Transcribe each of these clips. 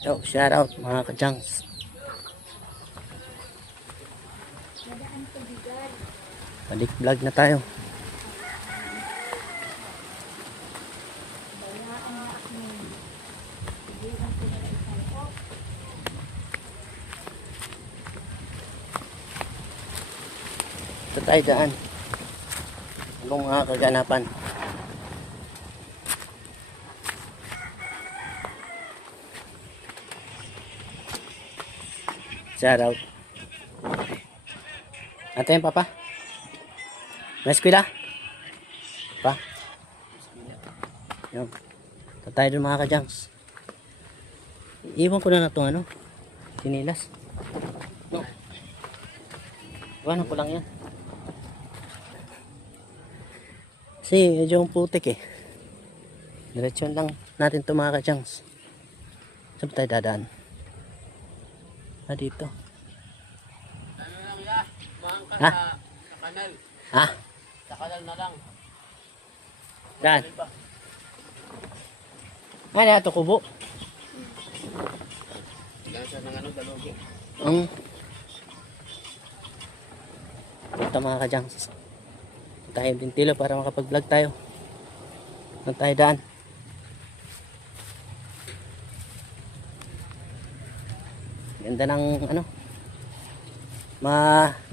Yo, shout out mga kajangs. Balik vlog na tayo. Ito tayo daan. Anong mga kaganapan? Shout out. Ate yung papa? May eskwela? Pa? Yun. Ito tayo dun mga kajangs. Iwan ko na itong ano, sinilas. No. Iwanan ko lang yan. Kasi medyo putik eh. Diretsyon lang natin ito mga kajangs. Saan tayo dadaan? Dito. Ano lang ya? Maangkas Ha? sa kanal. Ha? Sa kanal na lang. Daan. Ano na ito kubo? Yan sa nang ano, dalugi. Ito mga kajangs. Tayo din tilo para makapag-vlog tayo. Saan tayo daan? Ganda ng ano,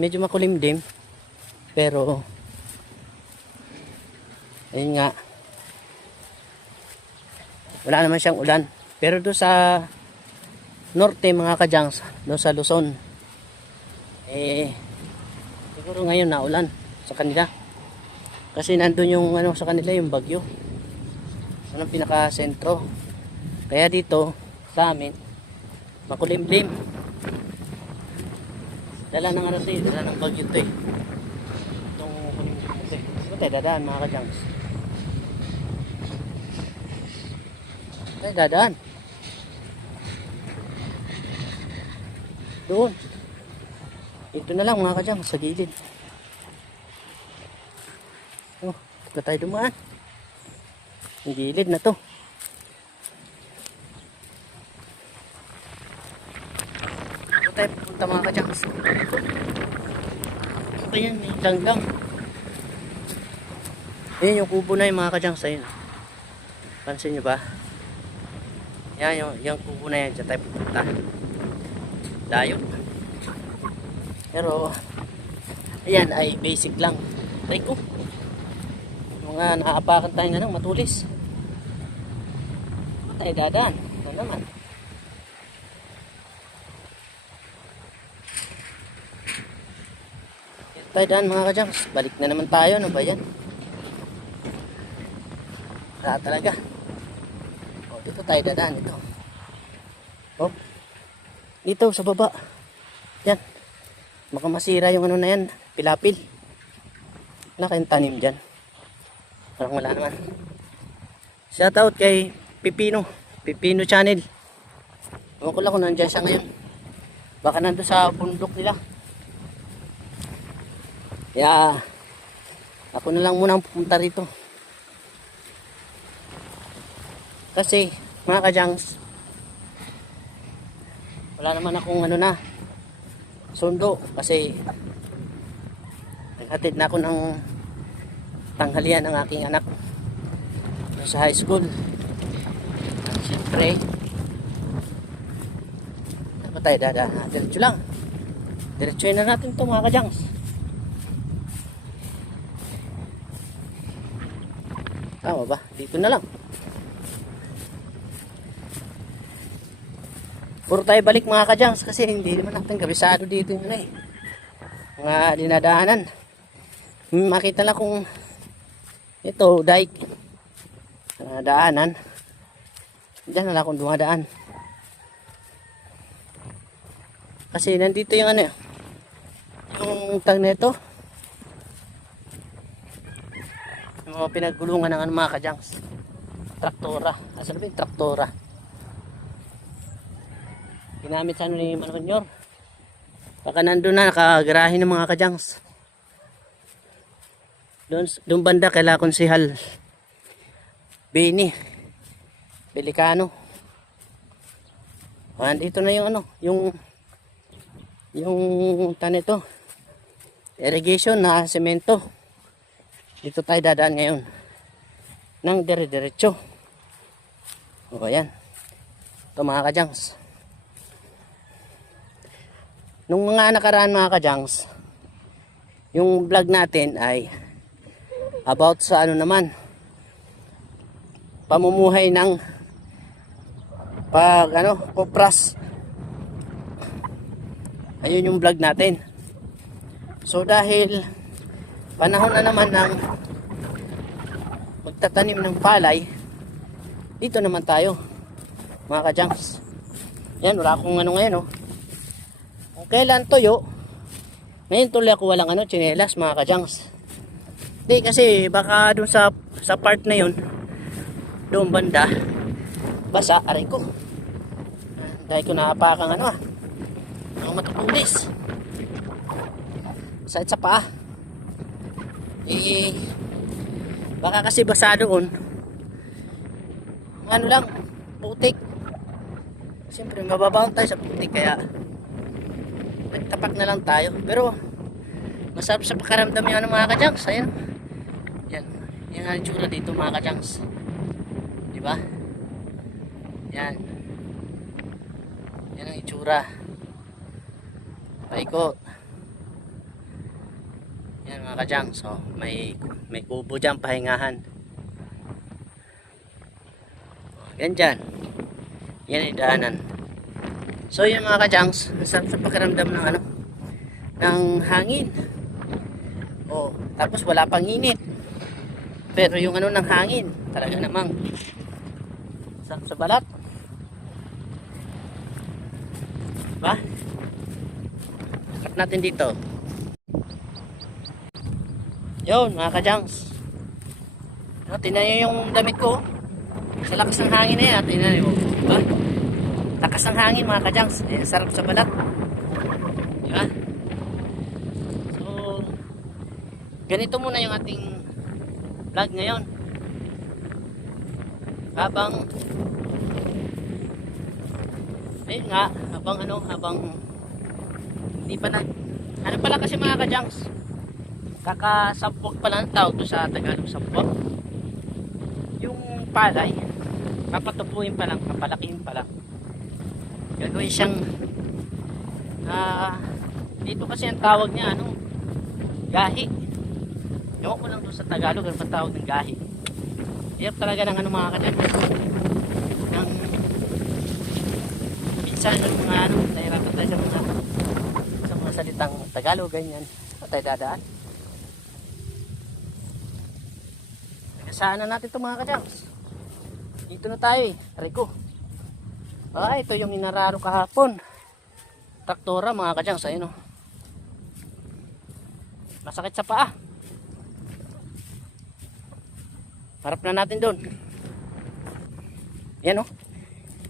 medyo makulimdim pero ayun nga, wala naman siyang ulan. Pero doon sa norte mga kajangs, doon sa Luzon, siguro ngayon na ulan sa kanila kasi nandun yung ano sa kanila, yung bagyo. Anong pinaka sentro, kaya dito sa amin makulimlim. Dala ng ano to eh, dala ng bagyo to eh. Itong kulimlim to eh. Saan tayo dadaan mga kajangs? Tayo dadaan doon. Ito na lang mga kajangs, sa gilid. Oh, ito tayo dumaan. Ang gilid na to. Tayo pupunta mga kajangs. Ano ba yan? May langlang. Ayan yung kubo na yung mga kajangs. Ayun. Pansin nyo ba? Yan yung kubo na yan. Diyan tayo pupunta. Dayo. Pero ayan ay basic lang. Try ko. Mga naapakan tayo nga ng matulis. Tayo dadaan. Ito naman. Tayo daan mga kajangs, balik na naman tayo. Ano ba yan? Wala talaga. O, dito tayo dadaan. Ito. O, dito sa baba. Yan. Baka masira yung ano na yan, pilapil. Wala kayong tanim dyan. Parang wala naman. Shoutout kay Pipino Channel. Ewan ko lang kung nandiyan siya ngayon. Baka nandun sa bundok nila. Kaya ako na lang muna ang pupunta rito. Kasi mga kajangs, wala naman akong ano na sundo. Kasi naghatid na ako ng tanghalian ng aking anak sa high school. Siyempre ako tayo dadaan. Diretso lang. Diretsoin na natin ito mga kajangs. Tama ba? Dito na lang. Puro tayo balik mga kajangs kasi hindi naman natin kabisado dito yun eh. Mga dinadaanan. Makita lang kung ito, dike. Daanan. Diyan na lang kung dumadaan. Kasi nandito yung ano yung tag nito. Yung mga pinagulungan ng mga kajangs. Traktora. Asan ba yung traktora? Ginamit sa ano ni Manonyor. Baka nandun na nakagarahe ng mga kajangs. Doon banda kaila Konsehal Beni Pelicano. Andito na yung ano, yung tanito, irrigation na semento. Dito tayo dadaan ngayon ng dire-diretso. O ayan, ito mga kajangs. Nung mga nakaraan mga kajangs, yung vlog natin ay about sa ano naman, pamumuhay ng pag ano, kopras. Ayun yung vlog natin. So dahil panahon na naman ng magtatanim ng palay, dito naman tayo mga kajangs. Yan, wala akong ano ngayon, oh. Kung kailan toyo, ngayon tuloy ako walang ano, tsinelas mga kajangs. Hindi kasi baka dun sa part na yun, doon banda, basa, aray ko. Dahil ko naapakang ano ang matutulis. Sakit sa paa. Baka kasi basa doon. Ano lang, putik. Siyempre mababaon tayo sa putik kaya nagtapak na lang tayo. Pero masarap sa pakaramdam yung ano mga kajangs. Ayan. Yan. Yan ang itsura dito mga kajangs. Diba? Yan. Yan ang itsura. Paikot. Yan mga kadyang. So may kubo dyan, pahingahan. Yan dyan. Yan ang daanan. So yun mga kadyangs, masarap sa pakiramdam ng ano, ng hangin. Oh, tapos wala pang init. Pero yung ano ng hangin, talaga namang sarap sa balat. Diba? Harap natin dito. Yun mga kadyangs. Tingnan nyo yung damit ko. Sa lakas ng hangin na yan. Tingnan nyo. Diba? Lakas ng hangin mga kadyangs. Sarap sa balat. Diba? So, ganito muna yung ating vlog ngayon. Habang ayun nga, habang hindi pa na, ano pala kasi mga kadyangs, kakasampok pala ang tawag doon sa Tagalog, sampok. Yung palay, papatupuin pa lang, papalakihin pa lang. Gagawin siyang, dito kasi ang tawag niya, ano, gahi. Ewan ko lang doon sa Tagalog, ano ba tawag ng gahi. Hirap talaga ng ano mga kadyangs, ng minsan yung mga ano, nahirapan tayo sa mga salitang Tagalog, ganyan. At tayo dadaan. Nagasaan na natin ito mga kadyangs. Dito na tayo eh. Aray ko. Ito yung inararo kahapon. Traktora mga kadyangs. Ayun o. Masakit sa paa. Harap na natin doon. Yan o.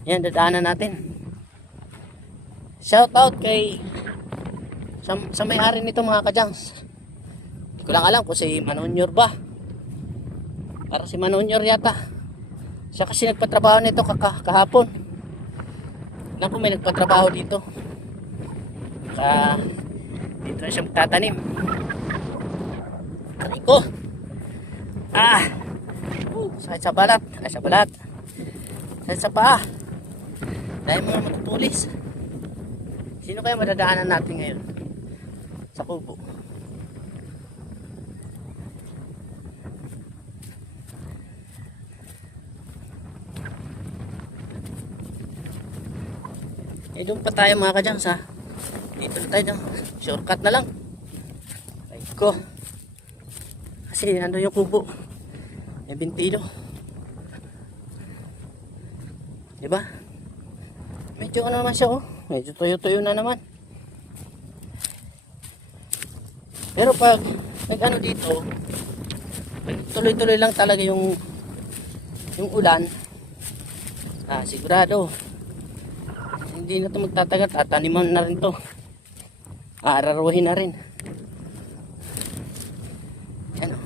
Yan, dadaanan natin. Shout out kay sa may-ari nito mga kadyangs. Hindi ko lang alam kung si Manonyor ba. Para si Manonyor yata. Siya kasi nagpatrabaho nito kahapon. Naku, may nagpatrabaho dito. Dito na siya magtatanim. Aray ko. Sakit sa balat. Ay, sa balat. Sakit sa paa. Dahil mga matutulis. Sino kaya madadaanan natin ngayon sa kubo? Doon pa tayo mga kadyangs ha. Dito na tayo. Shortcut na lang. Ay ko. Kasi nandun yung kubo. May bintilo. Diba? Medyo ano naman siya oh. Medyo tuyo-tuyo na naman. Pero pag nag-ano dito, tuloy-tuloy lang talaga yung ulan. Sigurado. Hindi na ito magtatagal. Tataniman na rin ito. Aararuhin na rin. Yan o.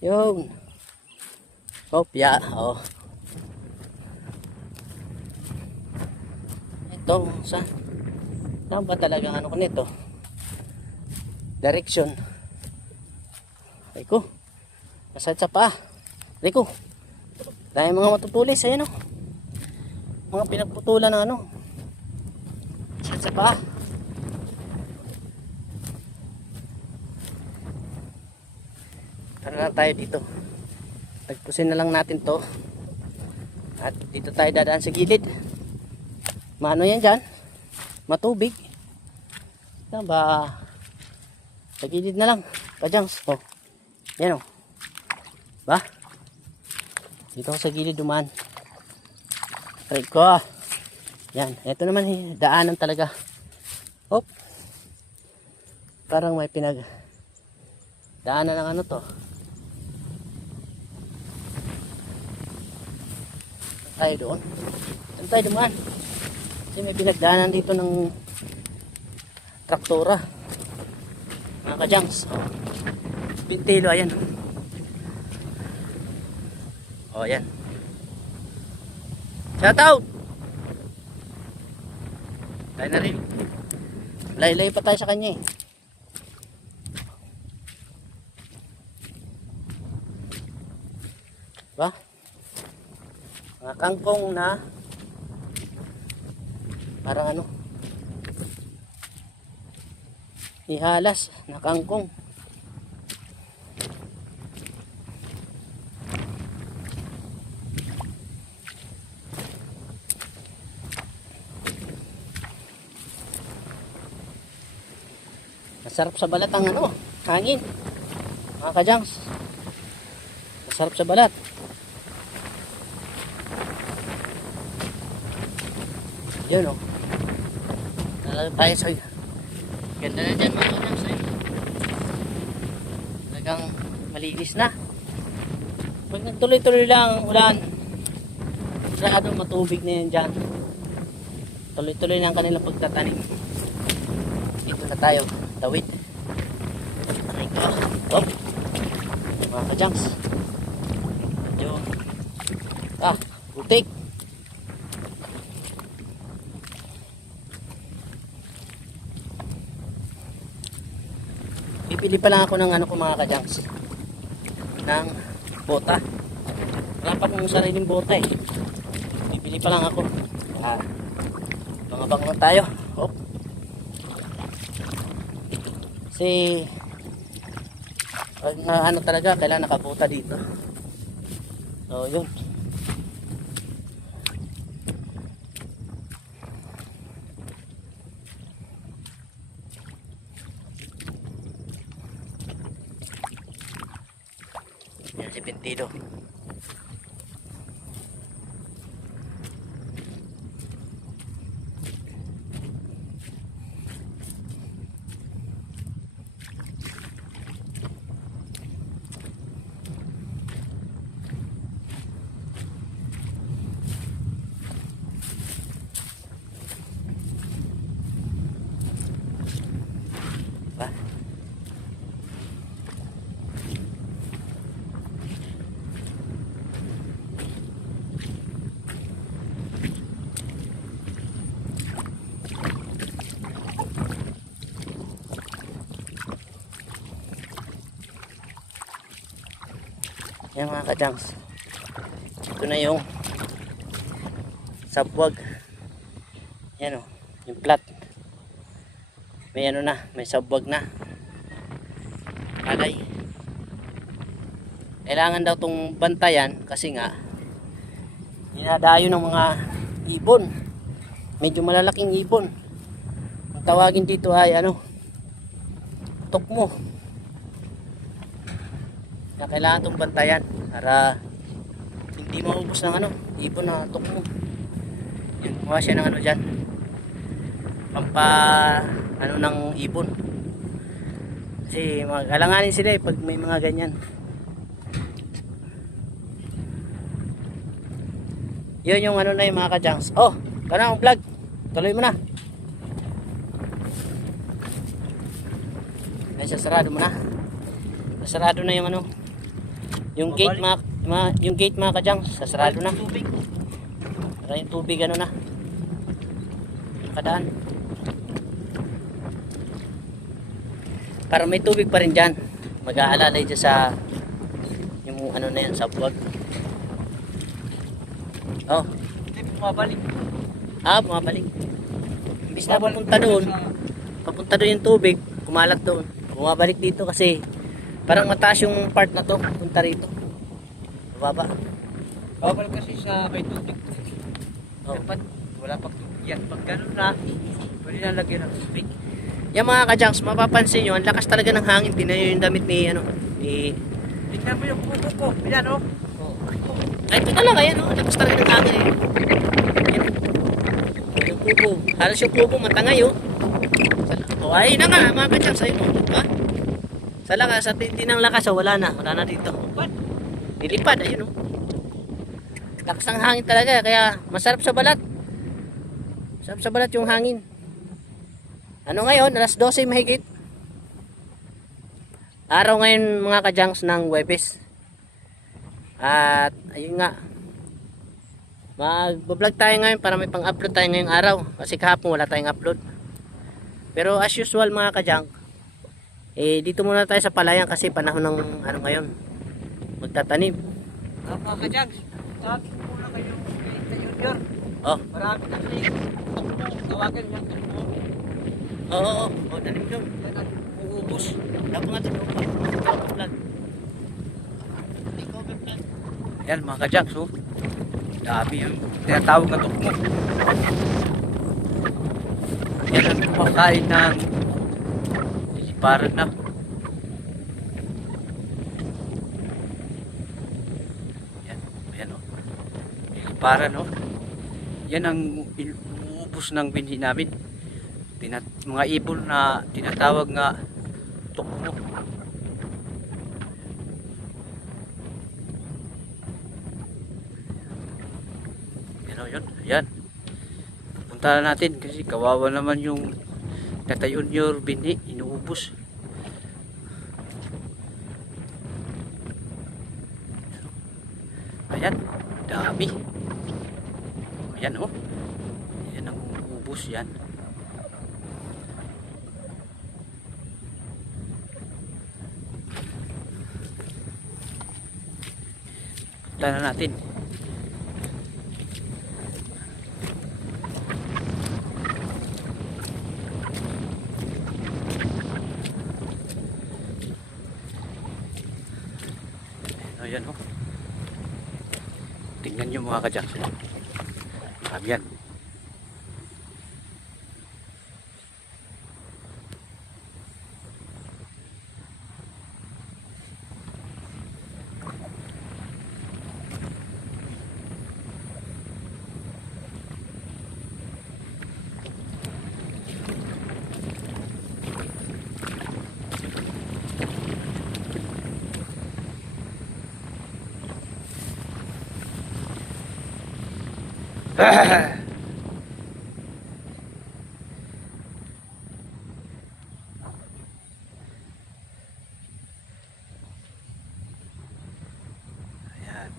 Yun. Kopya. Oh. Ito, saan ba talagang ano ko nito? Direction. Rico, nasaan sa paa? Rico, dahil mga matutulis, ayun o. Mga pinagputulan ng ano. Nasaan sa paa? Ano lang tayo dito? Tagpusin na lang natin to. At dito tayo dadaan sa gilid. Maano yan dyan? Matubig. Yan ba? Sa gilid na lang. Kajangs. Oh. Yan oh. Ba? Dito ako sa gilid dumaan. Try ko. Yan. Ito naman daanan talaga. Hop. Parang may pinag daanan ng ano to. Tayo doon. Saan tayo dumaan? Kasi may pinagdaanan dito ng traktora. Mga kajangs. Oh. Bintilo, ayan. Oh, ayan. Shout out! Tayo na rin. Lay-lay pa tayo sa kanya eh. Ba? Mga kangkong na parang ano ihalas na kangkong. Masarap sa balat ang ano hangin mga kajangs, masarap sa balat. Yun o. Nalala tayo sa ganda na dyan mga kanams. Talagang malinis na. Pag nagtuloy-tuloy lang ulan, masyadong matubig na yan dyan. Tuloy-tuloy lang kanilang pagtatanim. Dito na tayo. Tawid. Aray ko. Hop. Mga kajangs. Medyo butik. Pipili pa lang ako ng ano ko mga kajangs, ng bota. Wala pa akong sariling bota eh. Pipili pa lang ako. Bangabang lang tayo. Hop. Kasi pag na ano talaga kailangan nakabota dito. So yun. Yan si Pintido. Ba? Yan mga kajangs, ito na yung sabwag. Yan o, yung plat may ano na, may sabwag na alay. Kailangan daw tong bantayan kasi nga dinadayo ng mga ibon, medyo malalaking ibon. Ang tawagin dito ay ano, tukmo. Na kailangan itong bantayan para hindi maubos ng ano, ibon na tukmo. Yun, kuha siya ng ano dyan, pampa ano ng ibon. Kasi magalanganin sila eh pag may mga ganyan. Yun yung ano na yung mga kajangs. Oh, kana ang vlog, tuloy mo na. Ay, sasarado mo na. Sasarado na yung ano, yung gate yung gate mga kajangs, sasarado na. Para yung tubig ano na. makadaan. Para may tubig pa rin dyan. Mag-aalalay dyan sa yung ano na yan, sa buwag. Oh. Hindi bumabalik. Bumabalik. Imbis na papunta doon yung tubig, kumalat doon. Bumabalik dito kasi parang mataas yung part na to, punta rito. Bababa. Babalik kasi sa may tubig. Oh. Dapat wala pang tubig yan. Pag ganun na, pwede na lagyan ng tubig. Yan mga kajanks, mapapansin nyo, ang lakas talaga ng hangin. Tingnan nyo yung damit ni, Tignan mo yung kuko ko. Ayan o. Ay, ito talaga yan, oh. Lakas talaga ng hangin eh. Yan. Yung kubo. Halos yung kubo matangay, oh. Oh, ay na nga, mga kajanks, ayun, oh. Ha? Sa lakas, sa tindi ng lakas, oh, wala na dito. Nilipad, ayun, oh. Lakas ng hangin talaga, kaya masarap sa balat. Masarap sa balat yung hangin. Ano ngayon? Alas 12 mahigit. Araw ngayon mga kajanks ng Huwebes. At ayun nga. Mag-vlog tayo ngayon para may pang-upload tayo ngayong araw. Kasi kahapon wala tayong upload. Pero as usual mga kajank, dito muna tayo sa palayan kasi panahon ng ano ngayon. Magtatanim. Mga kajags, sabi ko muna kayo kay Junior. Oh. Marami kasi tawagan niya. Oo. Tanim doon. Yan ang uubos. Dapat nga ito. Vlog. Yan mga kajags, oh. Dami yung tinatawag na tukmo. Yan ang kumakain ng liliparan na. Yan oh. Liliparan oh. Yan ang uubos ng binhi namin. Mga ibon na tinatawag nga tukmo. Yun. Ayan. Punta na natin kasi kawawa naman yung tatayon your binhi. Inuubos. Ayan. Dami. Ayan oh. Ayan ang uubos yan. Punta na natin. Ayan oh. Tingnan nyo mga kajaks. Marami yan. Ayan.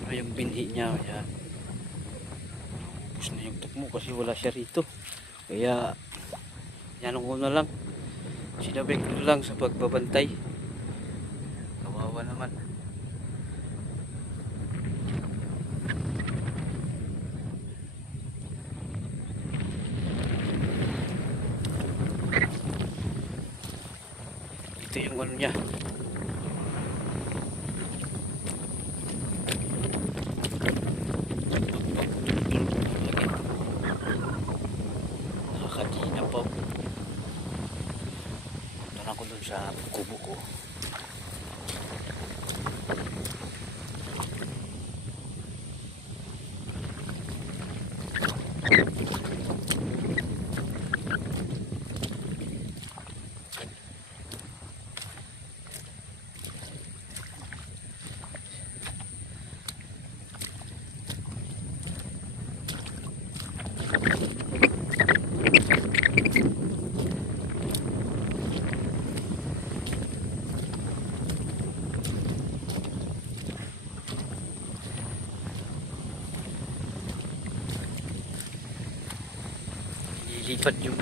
Ito yung binhi niya. Ayan. Ubus na yung tukmo kasi wala siya rito. Kaya yan ko na lang. Sinabay ko na lang sa pagbabantay. Kawawa naman. Ito yung ano niya. Nakakadina po. Ito na ko dun sa kubo ko. Lilipad yung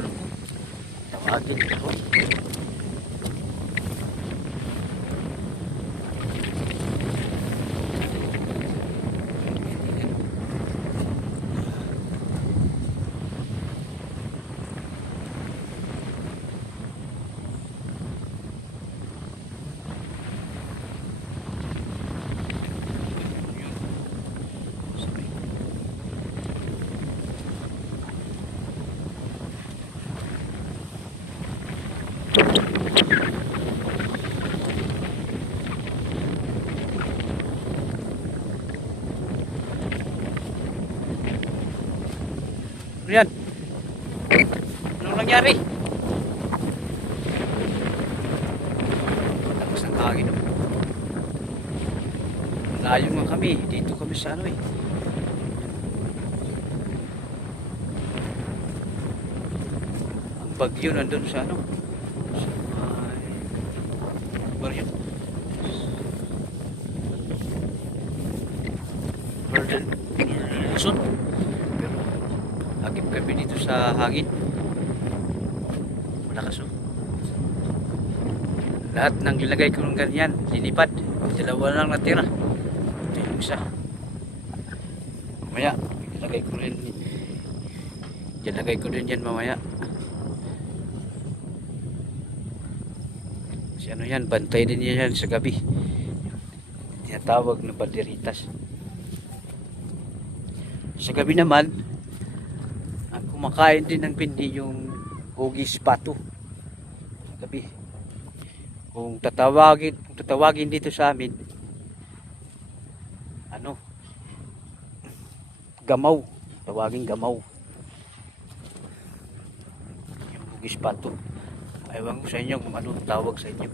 tawagin ko. Ano yan? Anong nangyari? Tapos ng hangin. Layo nga kami. Dito kami sa ano eh. Ang bagyo nandun sa ano. Sa bagyo. Luzon. Agip kami dito sa hangin. Malakas oh. Lahat ng nilagay ko ng ganyan, lilipad. Dalawa lang natira. Ito yung isa. Mamaya, ilagay ko rin. Ilagay ko din yan mamaya. Si ano yan, bantay din yan sa gabi. Tinatawag na banderitas. Sa gabi naman, ang kumakain din ng pindi yung hugis pato. Sa gabi. Kung tatawagin dito sa amin, ano, gamaw. Tawagin gamaw. Yung hugis pato. Ewan ko sa inyo kung anong tawag sa inyo.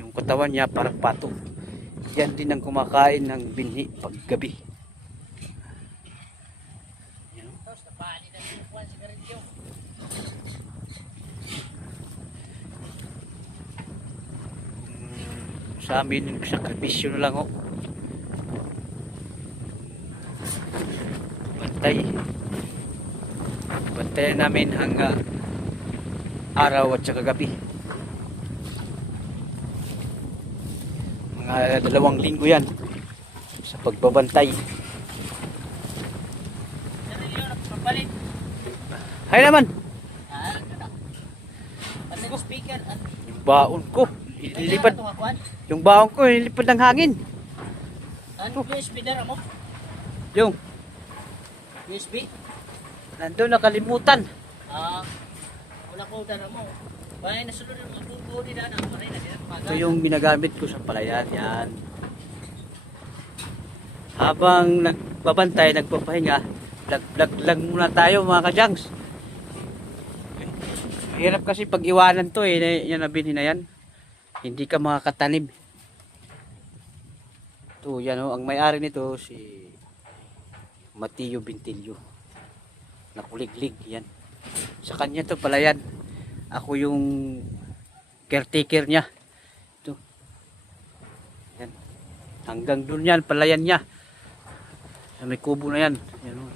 Yung katawan niya parang pato. Yan din ang kumakain ng binhi pag gabi. Sa amin, sakripisyo na lang oh. Bantayan namin hanggang araw at saka gabi. Mga 2 linggo yan sa pagbabantay. Hay naman! Yung baon ko ililipad. Yung baon ko ililipad ng hangin. Ano USB dara mo? Yung USB? nandun nakalimutan. Wala ko dara mo. Bahay na sulod mo tubo ni dana maray na Ito yung ginagamit ko sa palayan. Yan. Habang nagbabantay, nagpapahinga, lag muna tayo mga kajangs. Hirap kasi pag iwanan to eh. Yan nabili na yan. Hindi ka makakatanim. Ito yan oh. Ang may-ari nito si Mateo Bintillo. Nakuliglig yan. Sa kanya to palayan. Ako yung caretaker niya. Ito. Yan. Hanggang dun yan, palayan niya. Sa may kubo na yan. Yan oh.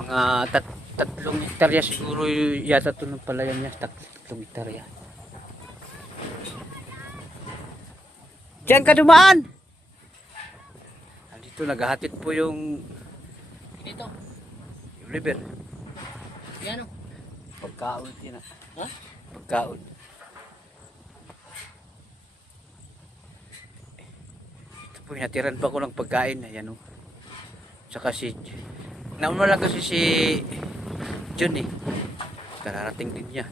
Mga 3 hektarya siguro yata ito ng palayan niya. 3 hektarya. Diyan ka dumaan! Dito naghahatid po yung dito. yung liver. Yan oh. Pagkaon yan ah. Ha? Pagkaon. Ito po natiran pa ko ng pagkain. Ayan oh. Tsaka si nauna lang kasi si Jun eh. Kararating din niya.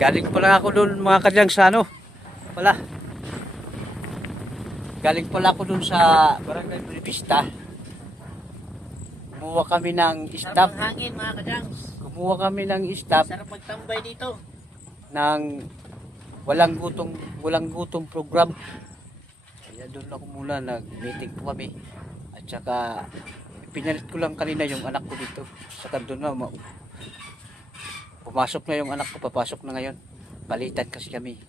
Galing pala ako doon mga kadyang sa ano. Pala. Galing pala ako doon sa Barangay Buenavista. Kumuha kami ng stop. Sarap ng hangin mga kajangs. Kumuha kami ng stop Sarap magtambay dito. ng walang gutong program. Kaya doon ako muna nag-meeting po kami. At saka pinalit ko lang kanina yung anak ko dito. Saka doon na pumasok na yung anak ko, papasok na ngayon. Palitan kasi kami.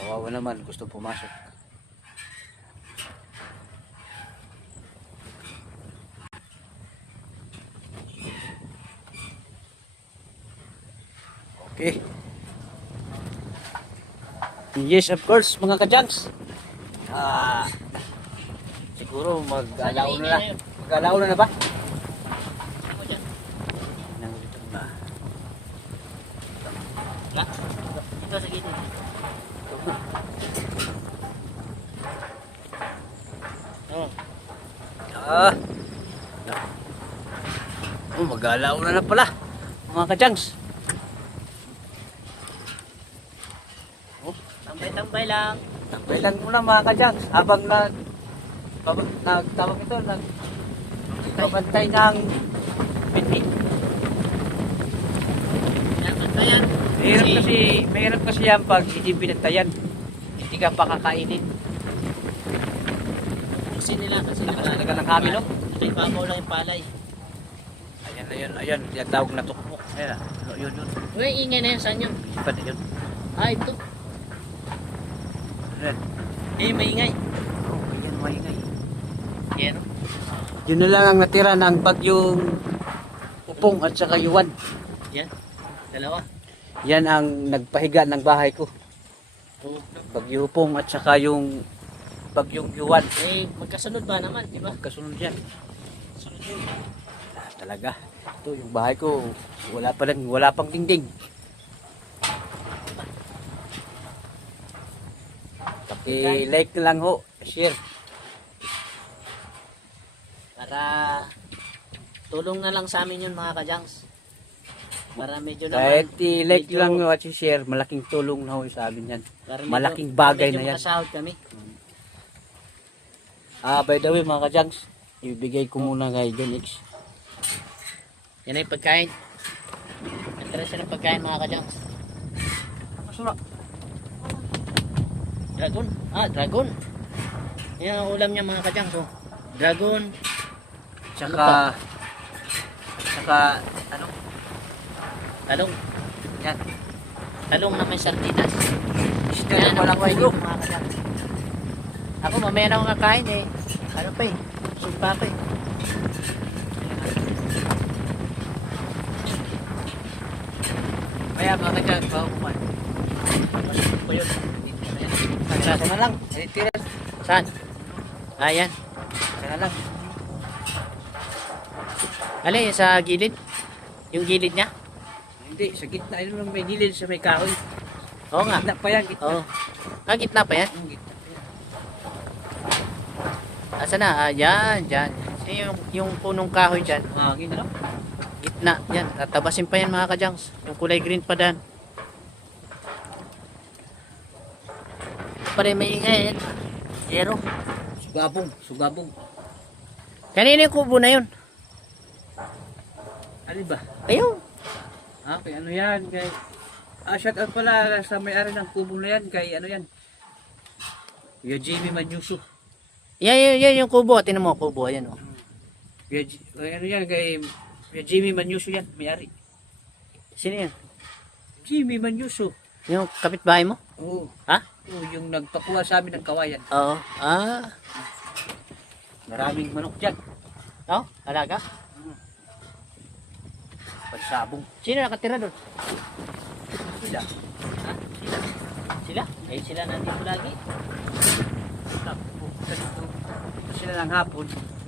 Kawawa naman, gusto pumasok. Okay. Yes, of course, mga kajangs. Siguro mag-alauna na. Mag-alauna na ba? Nangulitan ba? Ito sa gilid. Oh. Mag-alauna na pala. Mga kajangs. Tambay-tambay lang. Tambay lang muna mga kajangs. Habang nagtawag ito, nagbabantay ng binhi. Bantayan. Mahirap kasi yan pag hindi binantayan. Hindi ka pakakainin. Kasi nila kasi Talaga ng kami, no? Nakipabaw lang yung palay. Ayan. Yung tawag na tukmok. Ayan, yun. Uy, ingay na yan. Saan yun? Iba na yun. Ito. Ayan. Maingay. Ayan, maingay. Yan. Yun na lang ang natira ng bagyong Upong at saka Yuan. Yan. Dalawa. Yan ang nagpahiga ng bahay ko. Oh. Bagyo Upong at saka yung bagyong Yuan. Magkasunod ba naman, di ba? Kasunod yan. Sunod yun. Talaga. Ito yung bahay ko. Wala pang dingding. Paki-like na lang ho. Share. Para tulong na lang sa amin yun mga kajangs. Para medyo naman. Kahit i-like lang ho at share, malaking tulong na ho sa amin yan. Para Malaking bagay na medyo yan. makasahod kami. By the way mga kajangs, ibigay ko muna kay John X. Yan ay pagkain. Interest ng pagkain mga kajangs. Masura. Dragon. Dragon. Yan ang ulam niya mga kajangs. Oh. Dragon. Tsaka ano? Talong. Yan. Talong na may sardinas. Isda Yan na ang walang buhay ulo. dito, mga kajangs. Ako mamaya na akong kakain eh. Ano pa eh. Sumpa pa eh. Kaya mga kajangs, bago kumain. Masarap po yun. Saan na lang? Tira. Saan? Ayan. Sana lang. Alay, sa gilid. Yung gilid niya. Hindi, sa gitna. Ayun lang may gilid sa may kahoy. Oo nga. Gitna pa yan, gitna. Oo. Gitna pa yan. Yung gitna. Asa na? Yan, dyan. Yung punong kahoy dyan. Gina lang. Gitna, yan. Tatabasin pa yan mga kajangs. Yung kulay green pa dan. Pare may ingay. Zero. Sugabong. Kanina yung kubo na yun. Ano ba? Ayun. Kay ano yan, kay... shout out pala sa may-ari ng kubo na yan, kay ano yan. Kuya Jimmy Manyuso. Yan yung kubo. Tinan mo, kubo. Ayan o. Kay ano yan, kay Kuya Jimmy Manyuso yan, may-ari. Sino yan? Jimmy Manyuso. Yung kapitbahay mo? Oo. Ha? Oo, yung nagpakuha sa amin ng kawayan. Oo. Maraming manok dyan. Oo? Alaga? Pagsabong. Sino nakatira doon? Sila. Ha? Sila? Sila nandito lagi. Sila ng hapon,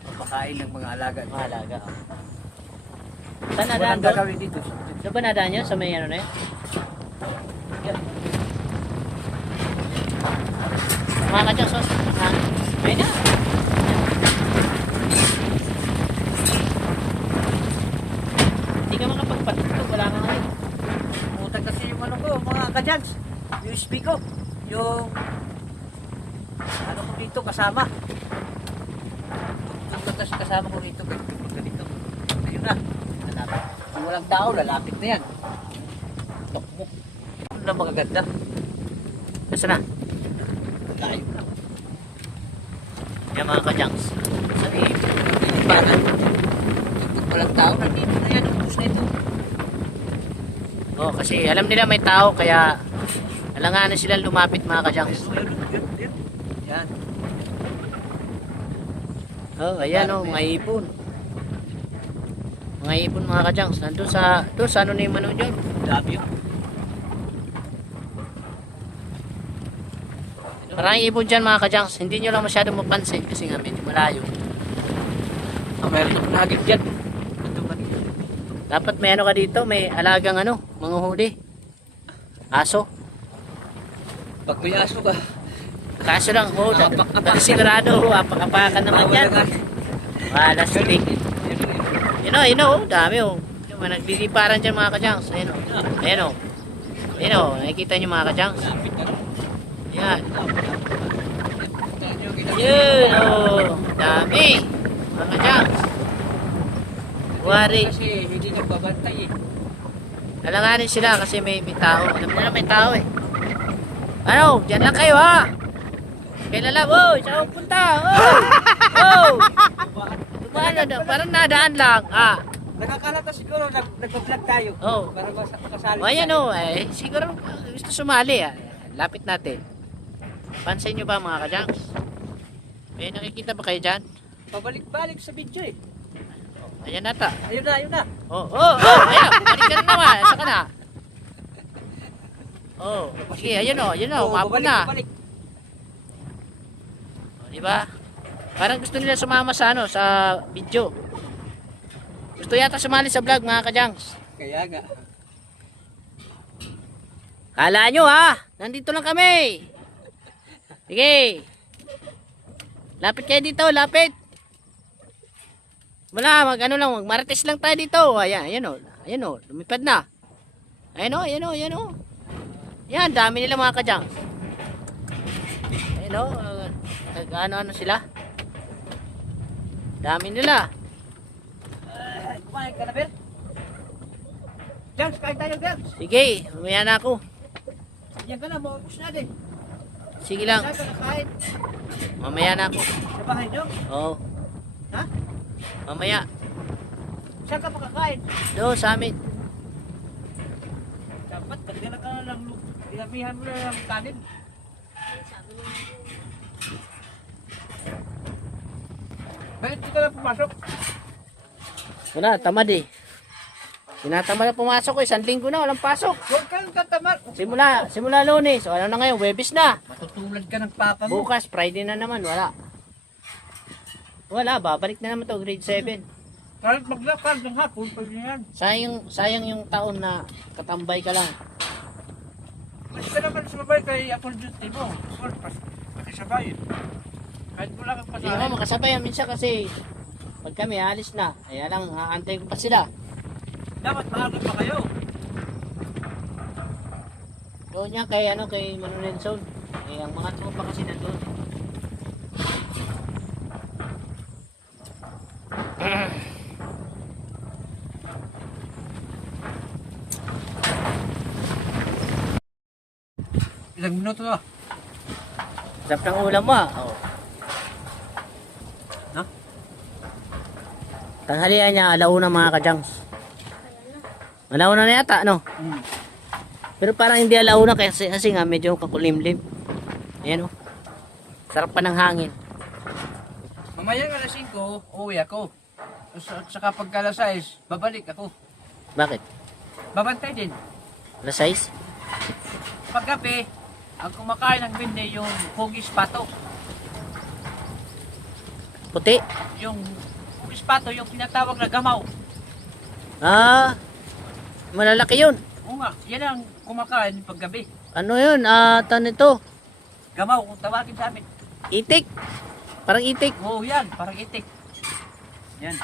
papakain ng mga alaga. Mga alaga. Saan nadaan Walang doon? gagawin dito. Saan ba nadaan yun? Sa may ano na yun? Yan. Mga kadyang sos. Ha? Ayun na. Hindi ka makapagpatutog. Wala ka ngayon. Utang kasi yung ano ko, mga kadyans. USB ko. Yung ano ko dito kasama. Tutulog kasi kasama ko dito. Ganito. Ayun na. Lalapit. Kung walang tao, lalapit na yan. Tokmo. Ano na magaganda. Nasaan na? Layo na. Yan mga kadyangs. Sabi, ilipanan. Kung walang tao, nandito na yan. Ubus na ito. Oh, kasi alam nila may tao kaya alanganan sila lumapit mga kadyangs. Yun. Yan. Oh, ayan oh, mga ipon. Mga ipon mga kadyangs. Nandun sa ano na yung ano dyan? Dami yun. Maraming ibon dyan mga kajangs. Hindi nyo lang masyadong mapansin kasi nga medyo malayo. Meron akong naging dyan. Ito ba niya? Dapat may ano ka dito, may alagang ano, mga huli. Aso. Pag may aso ka, Kaso lang, Apak-apak. sigurado, apak-apakan naman yan. Wala stick. Yun o, dami o. Yung mga nagliliparan dyan mga kajangs. Ayun o. Ayun o, nakikita nyo mga kajangs. lapit ka na. Yan. Ito yung ginagawa. Yun o, dami. Mga kajangs. Wari. Kasi hindi nagbabantay eh. Alanganin sila kasi may tao. Alam nila may tao eh. Ano, dyan lang kayo ha. Kailan lang, oh, saan mo punta? Oh! Paano na? Parang nadaan lang. Nakakalata siguro, nagpa-vlog tayo. Oh. Para makasali. O, ayan o. Siguro gusto sumali. Lapit natin. Pansin nyo ba mga kajangs? May nakikita ba kayo dyan? Pabalik-balik sa video eh. Ayan nata. Ayun na. Oh. Ayan. Balik ka na naman. Saan ka na? Oh. Sige, ayun o. Mapo na. Babalik. Diba? Parang gusto nila sumama sa ano, sa video. Gusto yata sumali sa vlog mga kajangs. Kaya nga. Kala nyo ha, nandito lang kami. Sige. Lapit kayo dito, lapit. Wala, magmarites lang tayo dito. Ayan o, lumipad na. Ayan o. Yan, dami nila mga kajangs. Ayan o, ano sila? Dami nila. Kumain ka na, Bel? James, kain tayo, James. Sige, mamaya na ako. Yan ka na, maubos na din. Sige lang, Saan ka kakain? mamaya na ako. Sa bahay nyo? Oo, Ha? mamaya. Saan ka makakain? Doon sa amin. Dapat, tagdala ka na lang. Ilamihan mo na lang kanin. Bakit di ka na pumasok? Wala, tamad eh. Tinatamad na pumasok ko, 1 linggo na, walang pasok. Huwag kang tatamad. Simula Lunes, so ano na ngayon, Webis na. Matutulad ka ng papa mo. Bukas, Friday na naman, wala. Wala, babalik na naman to, grade 7. Kahit maglakad ng hapon, pag yan. Sayang yung taon na katambay ka lang. Mas ka naman sumabay kay Apple Duty mo. Or, pakisabay. Kahit wala kang Hindi pasahin. naman makasabay minsan kasi pag kami alis na, kaya lang aantay ko pa sila. Dapat maaga pa kayo. Doon niya kay Manu Nelson. Ang mga tropa kasi nandun. Ilang minuto na. Sarap ng ulam mo oh. Ha? Tanghalian niya, alauna mga kajangs. Alauna na yata, no? Pero parang hindi alauna kasi nga medyo kakulimlim. Ayan oh. Sarap pa ng hangin. Mamaya ng alas 5, uuwi ako. At saka pagka alas 6, babalik ako. Bakit? Babantay din. Alas 6? Paggabi, ang kumakain ng bindi yung hugis pato. Puti? Yung hugis pato, yung tinatawag na gamaw. Ah, malalaki yun. Oo nga, yan ang kumakain paggabi. Ano yun? Nito? Gamaw, kung tawagin sa amin. Itik? Parang itik. Oo, yan, parang itik. Yan.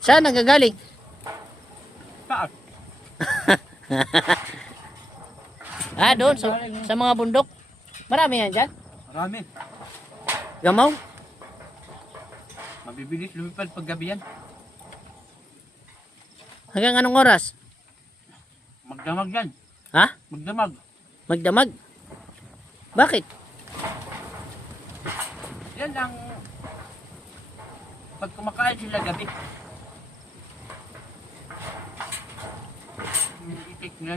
Saan nagagaling? Saan? Doon sa mga bundok. Marami yan dyan. Marami. Gamaw. Mabibilis lumipad paggabi yan. Hanggang anong oras? Magdamag yan. Ha? Magdamag. Magdamag? Bakit? Yan ang pag kumakain sila gabi. Itik na.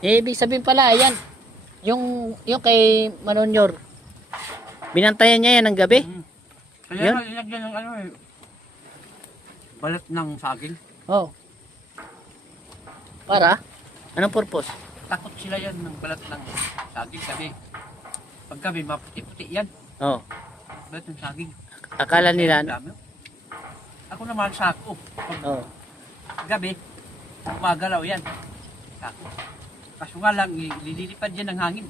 Ibig sabihin pala, yan. Yung kay Manonyor. Binantayan niya yan ng gabi. Kaya Yun? nga linagyan ng ano eh. Balat ng saging. Oh. Para? Anong purpose? Takot sila yan ng balat ng saging gabi. Pag gabi, maputi-puti yan. Oh. Balat ng saging. Akala nila, Dami. Ako naman sako. Pag oh. gabi, magalaw yan. Sako. Kaso nga lang, lilipad yan ng hangin.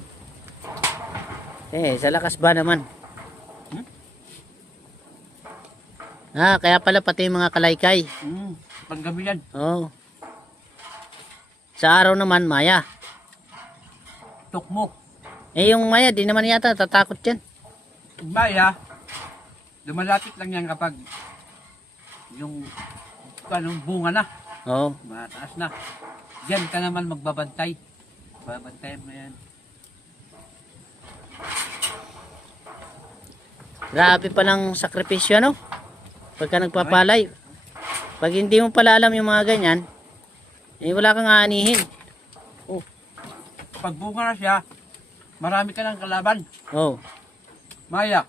Sa lakas ba naman? Hmm? Kaya pala pati yung mga kalaykay. Pag gabi yan. Oh. Sa araw naman, maya. Tukmo. Yung maya, di naman yata tatakot yan. Maya, lumalapit lang yan kapag yung anong bunga na. Oh. Mataas na. Diyan ka naman magbabantay. Babantayan mo yan. Grabe palang sakripisyo, no? Pagka nagpapalay. Pag hindi mo pala alam yung mga ganyan, wala kang aanihin. Pag bunga na siya, marami ka ng kalaban. Oh. Maya,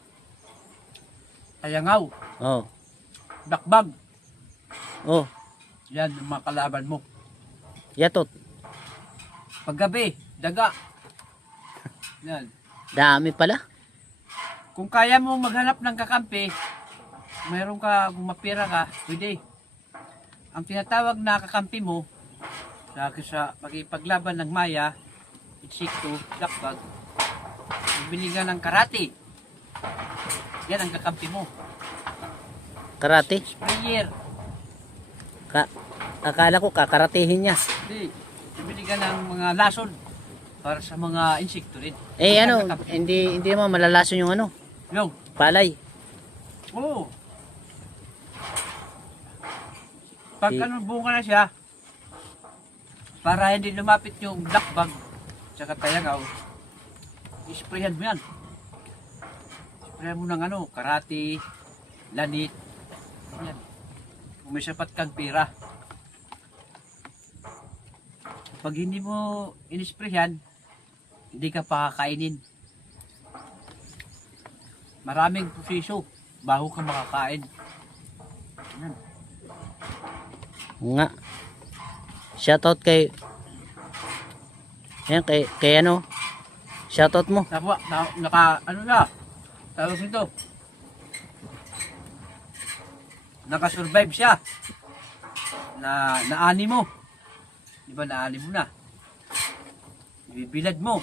tayangaw, Oh. dakbag. Oh. Yan ang mga kalaban mo. Yatot. Paggabi, daga. Yan. Dami pala. Kung kaya mo maghanap ng kakampi, mayroon ka, kung mapira ka, pwede. Ang tinatawag na kakampi mo, sa pagipaglaban ng maya, insekto, dakbag, bibili ka ng karate. Yan ang kakampi mo. Karate. Sprayer. Akala ko kakaratehin niya. Hindi. Bibili ka ng mga lason para sa mga insekto rin. Ano, hindi naman malalason yung ano, Yung, palay. oo. Pag Si- anong bunga na siya, para hindi lumapit yung dakbag tsaka tayangaw, isprayan mo yan. Isprayan mo ng ano, karate, lanit, yan. Kung may sapat kang pira. Pag hindi mo inisprayan, hindi ka pakakainin. Maraming proseso bago ka makakain. Yan. Nga. Shoutout kay kay ano? Shoutout mo. Ano na? Tawag nito. Nakasurvive siya. Naani mo. Di ba naani mo na? Bibilad mo.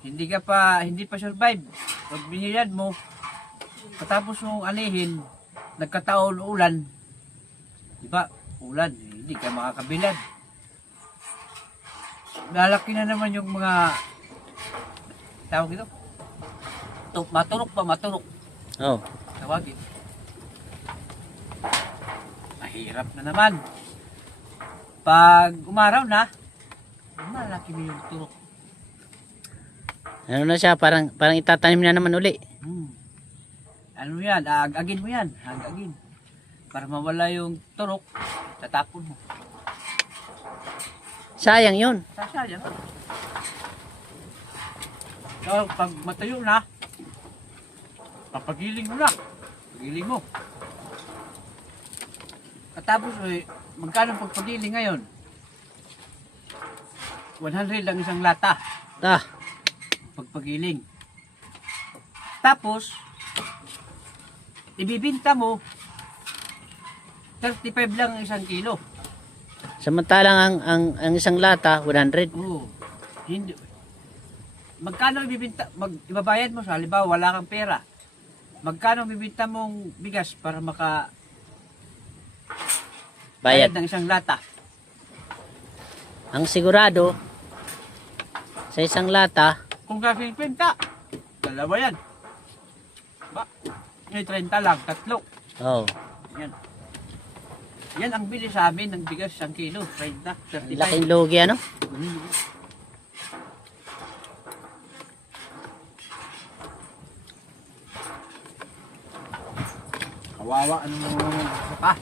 Hindi pa survive. Pag binilad mo, katapos mong anihin, nagkataon ulan. Di ba? Ulan, hindi ka makakabilad. Lalaki na naman yung mga tawag ito. Maturok. Oh. Tawagin. Mahirap na naman. Pag umaraw na, malaki na yung turok. Ano na siya, parang itatanim na naman uli. Ano yan? Agagin mo yan. Agagin. Para mawala yung turok, tatapon mo. Sayang yun. Sasayang. So, pag matayo na, papagiling mo na. Pagiling mo. Katapos, magkano pagpagiling ngayon? 100 lang isang lata. Pagpagiling. Tapos, ibibinta mo, 35 lang isang kilo. Samantalang ang isang lata 100. Oo. Hindi. Magkano ibibinta, ibabayad mo sa halimbawa wala kang pera. Magkano bibinta mong bigas para maka bayad Bayad. ng isang lata? Ang sigurado sa isang lata, Kung sa 50, dalawa yan. Ba? May 30 lang, tatlo. oh, Yan. Yan ang bili sa amin ng bigas 1 kilo, 30, 35. laking lugi ano? Kawawa, ano pa?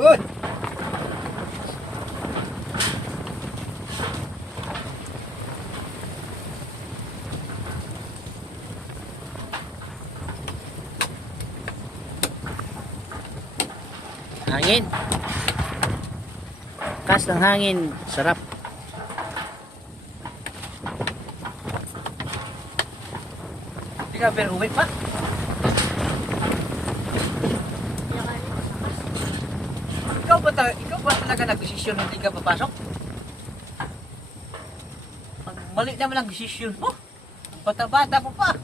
Uy! hangin. Lakas ng hangin, sarap. Hindi ka pero uwi pa. Ikaw ba talaga nag-desisyon na hindi ka papasok? Ang mali naman ang desisyon mo. Bata-bata mo pa.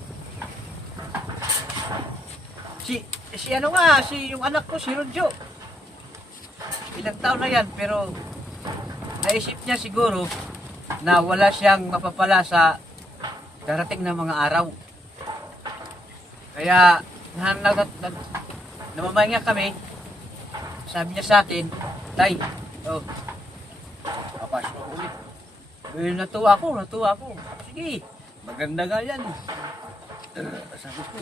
Si ano nga, yung anak ko, si Rodjo. Ilang taon na yan, pero naisip niya siguro na wala siyang mapapala sa darating na mga araw. Kaya, namamahinga kami, sabi niya sa akin, Tay, papasok ako ulit. Eh, natuwa ako. Sige, maganda nga yan. Sabi ko,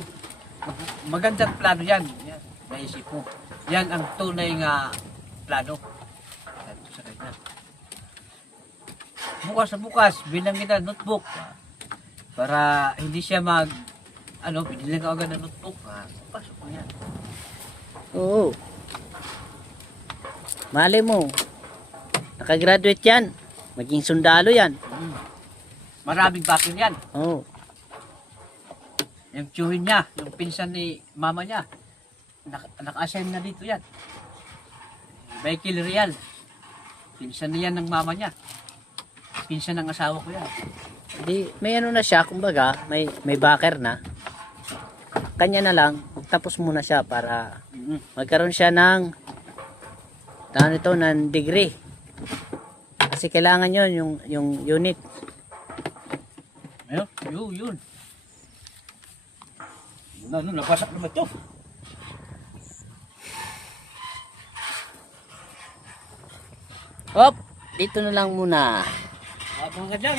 magandang plano yan. Yan, naisip mo. Yan ang tunay nga plano. Sabi ko sa kanya. Bukas na bukas, bilang kita notebook. Para hindi siya binili ka agad ng notebook. Pasok mo yan. Oo. Mali mo. Nakagraduate yan. Maging sundalo yan. Maraming bakil yan. Oo. Yung tiyuhin niya, yung pinsan ni mama niya, naka-assign na dito yan. Michael Real. Pinsan niya ng mama niya. Pinsan ng asawa ko yan. Di, may ano na siya, kumbaga, may backer na. Kanya na lang, magtapos muna siya para magkaroon siya ng degree. Kasi kailangan yon yung unit. Ayun, yun. Napasak na ba ito? Hop, dito na lang muna. Mga dyan.